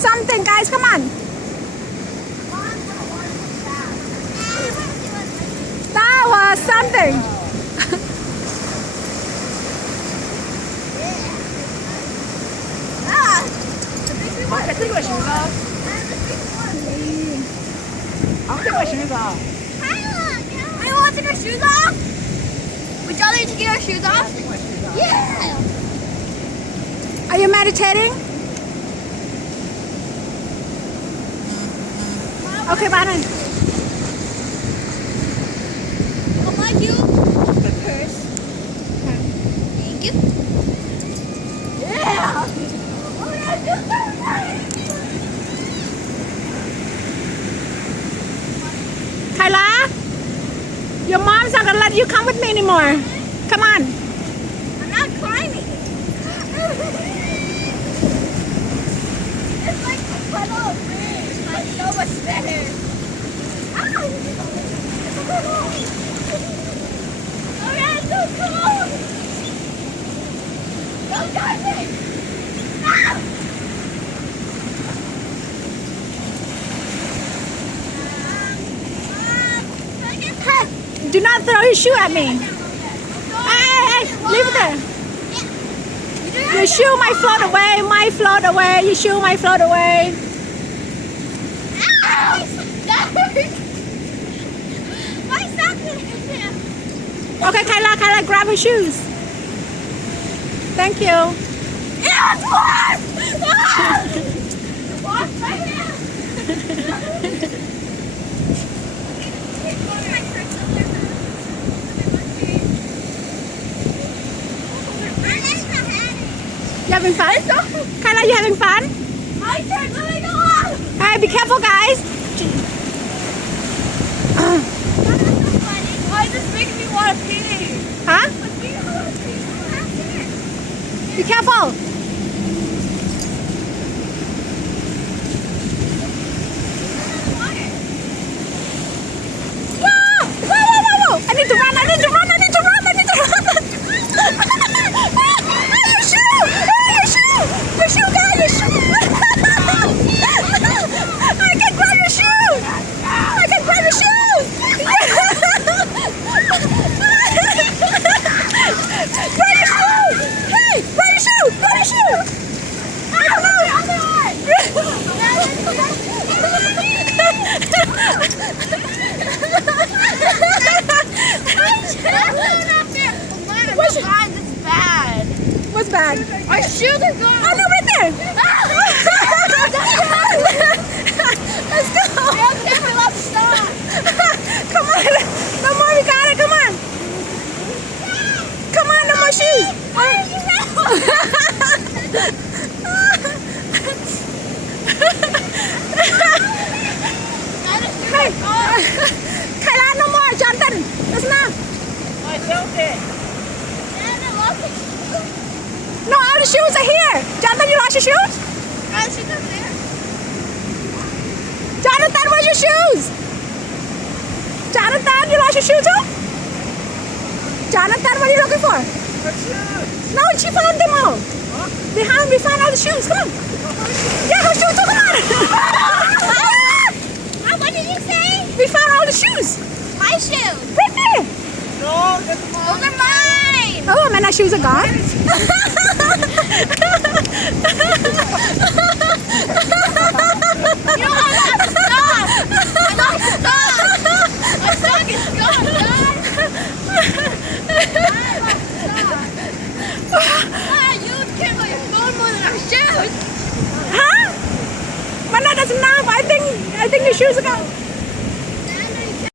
something, guys. Come on. That was something. Okay, take my shoes off. I'll take my shoes off. I want to take our shoes off. Would y'all like to get our shoes off? Take my shoes off. Yeah. Are you meditating? Okay, bye. I'll buy you a purse. Thank you. Yeah. Kaila, your mom's not gonna let you come with me anymore. Come on. I'm not climbing. It's like a puddle of fish. I know what's better. Oh yeah, it's so cool. Don't touch me. Ah! Hey, do not throw your shoe at me. Hey, leave it there. Your shoe might float away, Your shoe might float away. Ow! That hurt. My socks are in there. Okay, Kaila, grab her shoes. Thank you. Yeah, it's washed! Ah! Wash my hands! You having fun? Kaila, you having fun? My turn, let me go on! Hey, be careful, guys. Why is this making me want to pee? Huh? It's making me want to pee. Be careful. Whoa! I need to run. Your shoe, guys, your shoe. I can grab your shoe. Grab your shoe. Hey, grab your shoe. What's bad? Our shoes are gone! Oh no, right there! Let's go! I don't think we left stop! Come on! No more, we got it, come on! Come on, no more shoes! Hey! Kaila, no more! Jonathan! That's enough! I felt it. No, all the shoes are here! Jonathan, you lost your shoes? She's over there. Jonathan, where's your shoes? Jonathan, you lost your shoes too? Jonathan, what are you looking for? Her shoes. No, she found them all. Huh? We found all the shoes. Come on. Yeah, her shoes too. Come on. What did you say? We found all the shoes. My shoes. Right there. No, that's mine. Those are mine. Oh, man, our shoes are gone. You know I'm not stuck. I'm not stuck. My sock is gone, guys. You care about your phone more than our shoes. Huh? But that doesn't enough. I think the shoes are gone.